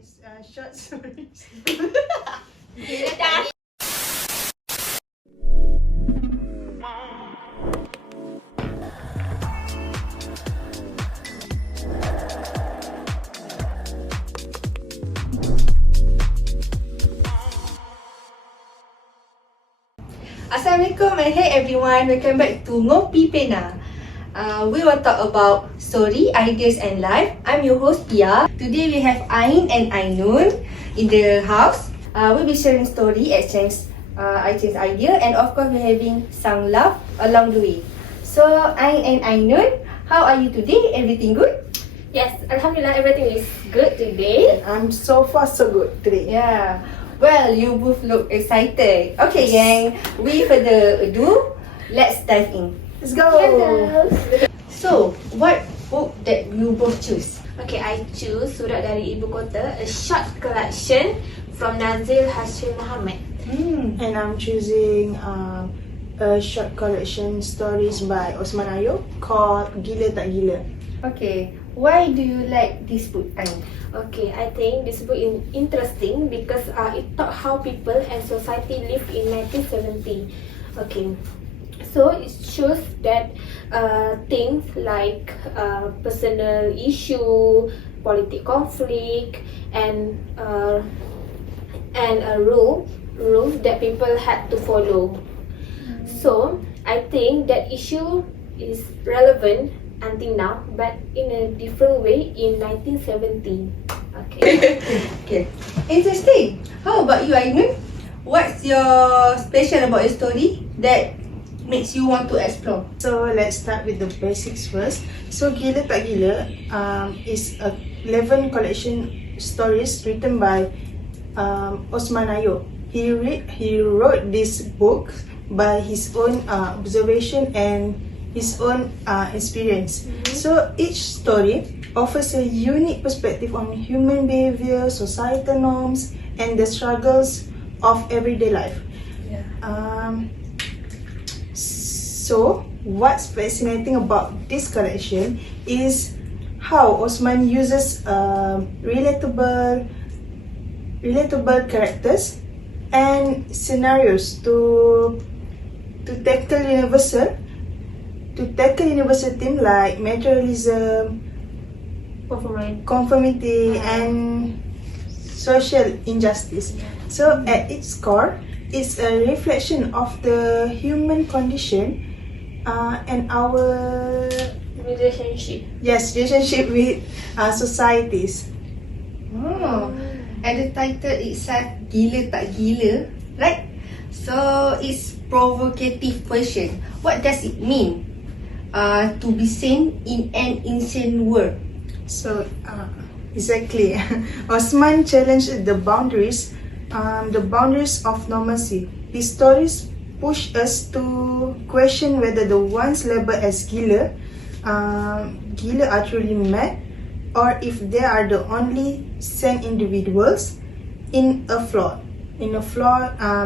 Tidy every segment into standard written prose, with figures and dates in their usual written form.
is short stories. Assalamualaikum and hey everyone, welcome back to Ngopi Pena. We will talk about story, ideas and life. I'm your host Pia. Today we have Ain and Ainun in the house. We'll be sharing story, exchange idea, and of course we're having some laugh along the way. So Ain and Ainun, how are you today? Everything good? Yes, Alhamdulillah, everything is good today. I'm so far so good today. Yeah. Well, you both look excited. Okay, gang. Without further ado, let's dive in. Let's go. So, what book that you both choose? Okay, I choose Surat, dari Ibu Kota, a short collection from Nazel, Hashim, Mohamad. And I'm choosing a short collection stories by Osman Ayob called Gila tak Gila. Okay. Why do you like this book, Ain? Okay, I think this book is interesting because it taught how people and society lived in 1970. Okay, so it shows that things like personal issue, political conflict, and rules that people had to follow. So I think that issue is relevant until now, but in a different way in 1970. Okay. Okay. Interesting. How about you, Ainun? What's your special about your story that makes you want to explore? So let's start with the basics first. So Gila tak Gila is a 11 collection stories written by Osman Ayob. He wrote this book by his own observation and his own experience. So each story offers a unique perspective on human behavior, societal norms, and the struggles of everyday life. Yeah. So what's fascinating about this collection is how Osman uses relatable characters and scenarios to tackle universal themes like materialism, conformity, and social injustice. So at its core, it's a reflection of the human condition and our Relationship. relationship with societies. Oh, and the title itself, Gila tak Gila, right? So it's provocative question. What does it mean to be sane in an ancient world? So exactly, Osman challenged the boundaries of normalcy. His stories push us to question whether the ones labeled as gila are truly mad, or if they are the only sane individuals in a flawed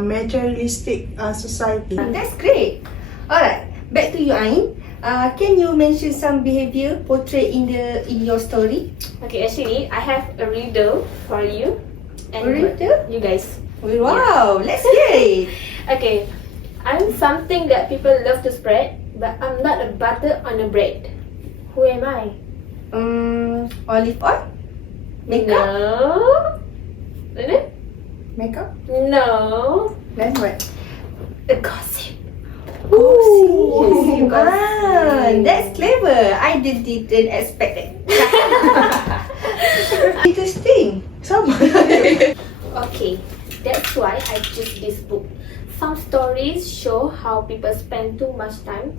materialistic society. That's great. Alright, back to you, Ain. Can you mention some behavior portrayed in your story? Okay, actually, I have a riddle for you. A riddle? You guys. Wow, let's hear it. Okay, I'm something that people love to spread, but I'm not a butter on a bread. Who am I? Olive oil? Makeup? No. Ano? Makeup? No. Then what? A gossip. Ooh, Gossip. that's clever. I didn't expect it. Interesting. Okay, that's why I choose this book. Some stories show how people spend too much time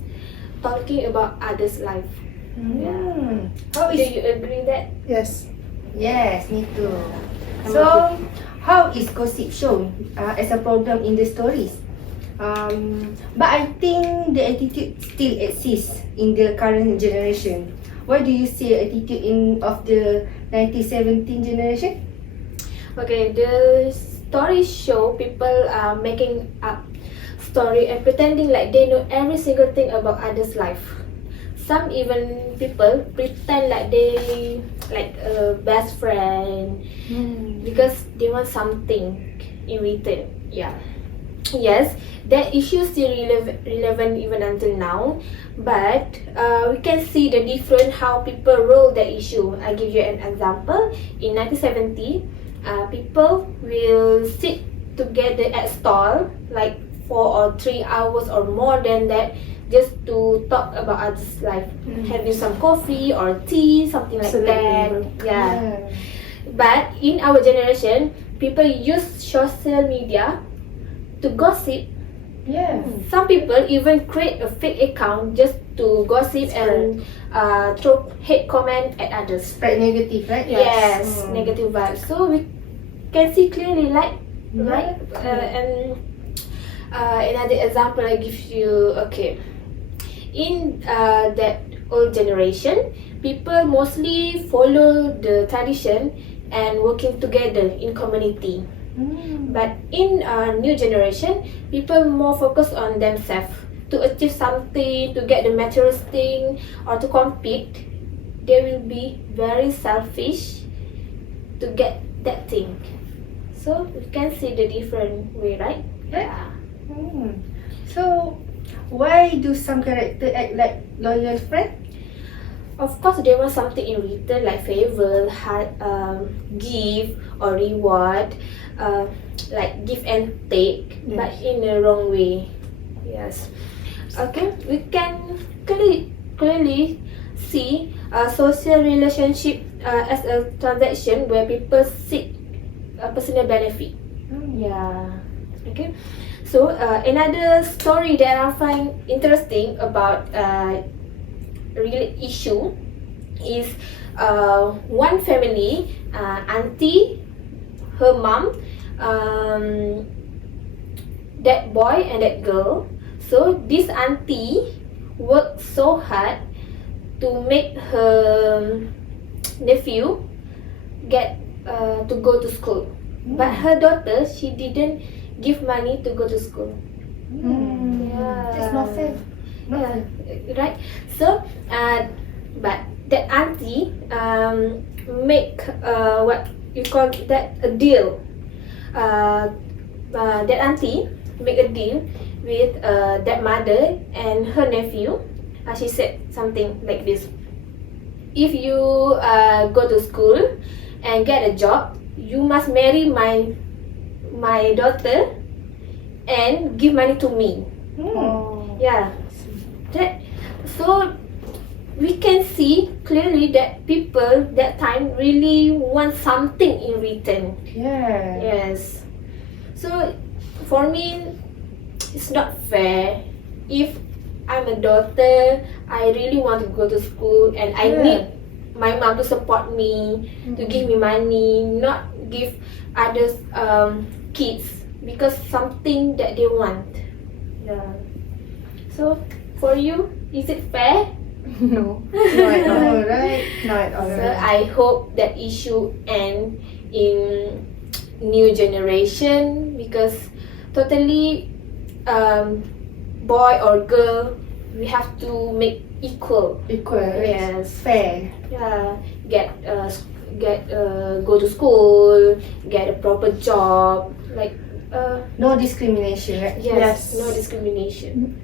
talking about others' life. How Do is you agree that? Yes. Yes, me too. So, how is gossip shown as a problem in the stories? But I think the attitude still exists in the current generation. What do you see attitude of the 1917 generation? Okay, the stories show people making up story and pretending like they know every single thing about others' life. some even people pretend like they like a best friend because they want something in return. Yeah. Yes, that issue still relevant even until now, but we can see the different how people roll that issue. I give you an example. In 1970, people will sit together at stall like 4 or 3 hours or more than that, just to talk about others' life, having some coffee or tea, something like that. Yeah. But in our generation, people use social media to gossip. Yeah. Some people even create a fake account just to gossip and throw hate comment at others. Spread negative, right? Yes, negative vibes. So we can see clearly, like, right? And another example I give you. Okay, in that old generation, people mostly follow the tradition and working together in community. But in new generation, people more focus on themselves to achieve something, to get the material thing, or to compete. They will be very selfish to get that thing. So we can see the different way, right? Yeah. So, why do some character act like loyal friend? Of course, they want something in return, like favor, gift or reward, like give and take, but in the wrong way. Yes. Okay, we can clearly see a social relationship as a transaction where people seek a personal benefit. Yeah. Okay. So another story that I find interesting about real issue is one family, auntie, her mom, that boy and that girl. So this auntie worked so hard to make her nephew get to go to school, but her daughter, she didn't give money to go to school. Yeah. That's not fair. Yeah, right. So, but that auntie make what you call that, a deal. That auntie make a deal with that mother and her nephew. She said something like this: if you go to school and get a job, you must marry my daughter and give money to me. Yeah. So we can see clearly that people that time really want something in return. Yeah. Yes. So for me, it's not fair. If I'm a daughter, I really want to go to school and I need my mom to support me, to give me money, not give others kids because something that they want. Yeah. So for you, is it fair? No. Not at all, right? Not at all. So I hope that issue end in new generation because totally boy or girl, we have to make equal. Yes. Fair. Yeah. Go to school, get a proper job, like No discrimination, right? yes. No discrimination.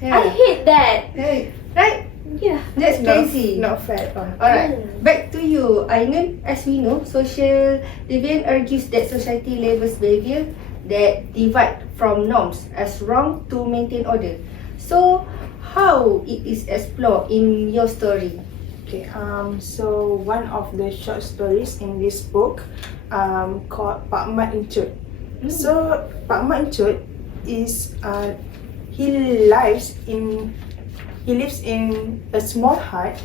Yeah. I hate that. Hey, right? Yeah. That's crazy. Not fair at all. Alright, back to you, Ainun. As we know, social deviance argues that society labels behavior that divide from norms as wrong to maintain order. So, how it is explored in your story? Okay, so one of the short stories in this book called Pak Mat Encut. So Pak Mat Encut is he lives in a small hut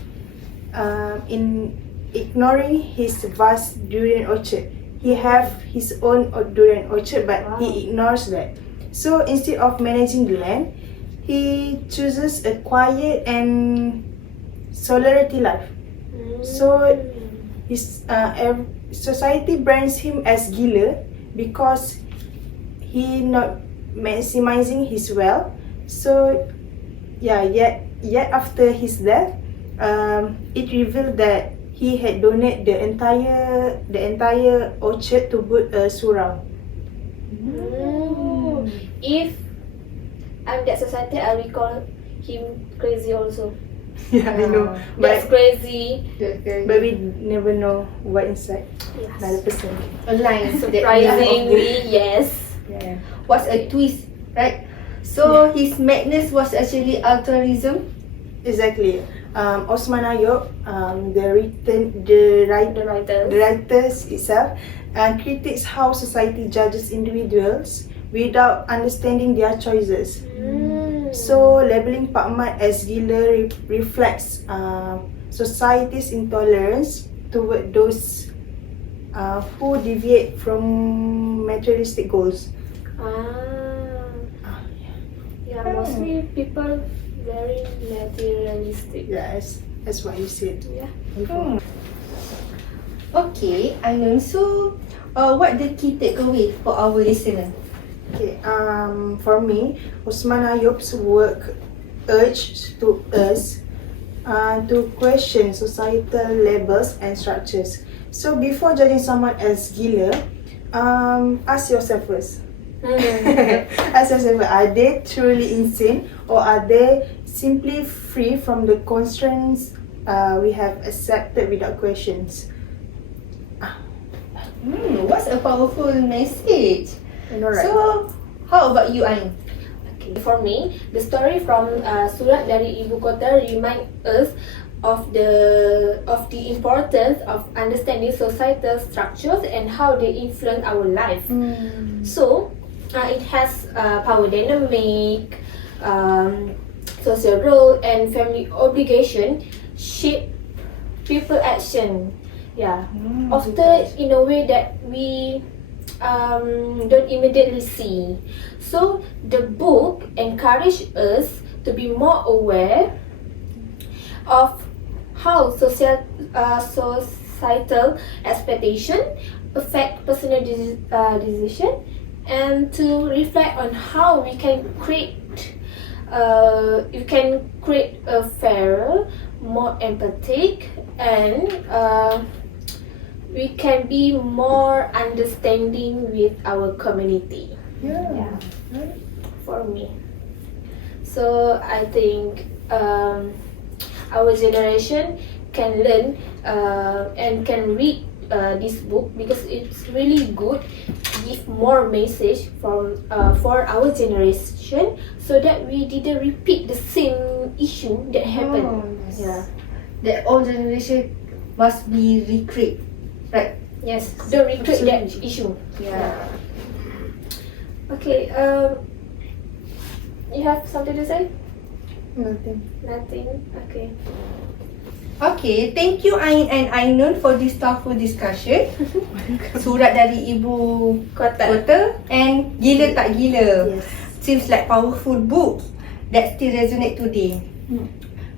in ignoring his vast durian orchard. He have his own durian orchard, but he ignores that. So instead of managing the land, he chooses a quiet and solidarity life. So his society brands him as Gila because he not maximizing his wealth. So yeah, yet yet after his death, it revealed that he had donated the entire orchard to build a surau. If I'm that society, I will call him crazy also. Yeah, I know, That's but crazy. we never know what inside Yes. another person. A line that Surprisingly, yes. Yeah. was a twist, right? So his madness was actually altruism. Exactly. Osman Ayob, the writers itself, critiques how society judges individuals without understanding their choices. So labeling Pak Mat as gila reflects society's intolerance toward those who deviate from materialistic goals. Yeah, mostly people very materialistic. Yeah, as what you said Yeah. before. Okay, Ainun. So, what the key takeaway for our listener? Okay, for me, Osman Ayob's work urged to us to question societal labels and structures. So before judging someone as gila, ask yourself first. Ask yourself, are they truly insane or are they simply free from the constraints we have accepted without questions? What's a powerful message. You know, right? So, how about you, Ain? Okay. For me, the story from Surat dari Ibu Kota remind us of the importance of understanding societal structures and how they influence our life. So, it has power dynamic, social role, and family obligation shape people action. Yeah, often in a way that we don't immediately see. So the book encourages us to be more aware of how societal expectation affect personal decision, and to reflect on how we can create a fairer, more empathic, and we can be more understanding with our community. Yeah. For me. So I think our generation can learn and can read this book because it's really good. Give more message from for our generation so that we didn't repeat the same issue that happened. Yes. Yeah. That all generation must be recreate, right? Yes. Don't recreate that Absolutely. issue. Yeah. Okay. You have something to say? Nothing. Nothing. Okay. Okay, thank you Ain and Ainun for this thoughtful discussion. Surat dari Ibu Kota and Gila Tak Gila. Yes. Seems like powerful books that still resonate today.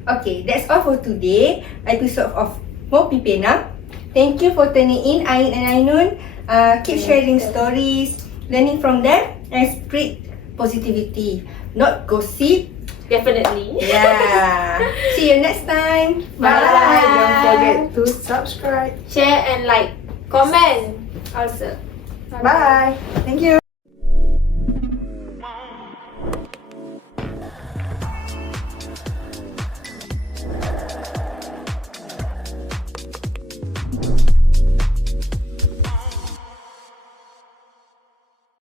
Okay, that's all for today episode of Ngopi Pena. Thank you for tuning in, Ain and Ainun. Keep sharing stories, learning from them, and spread positivity, not gossip. Definitely. Yeah. See you next time. Bye. Bye. Don't forget to subscribe. Share and like. Comment also. Bye. Thank you.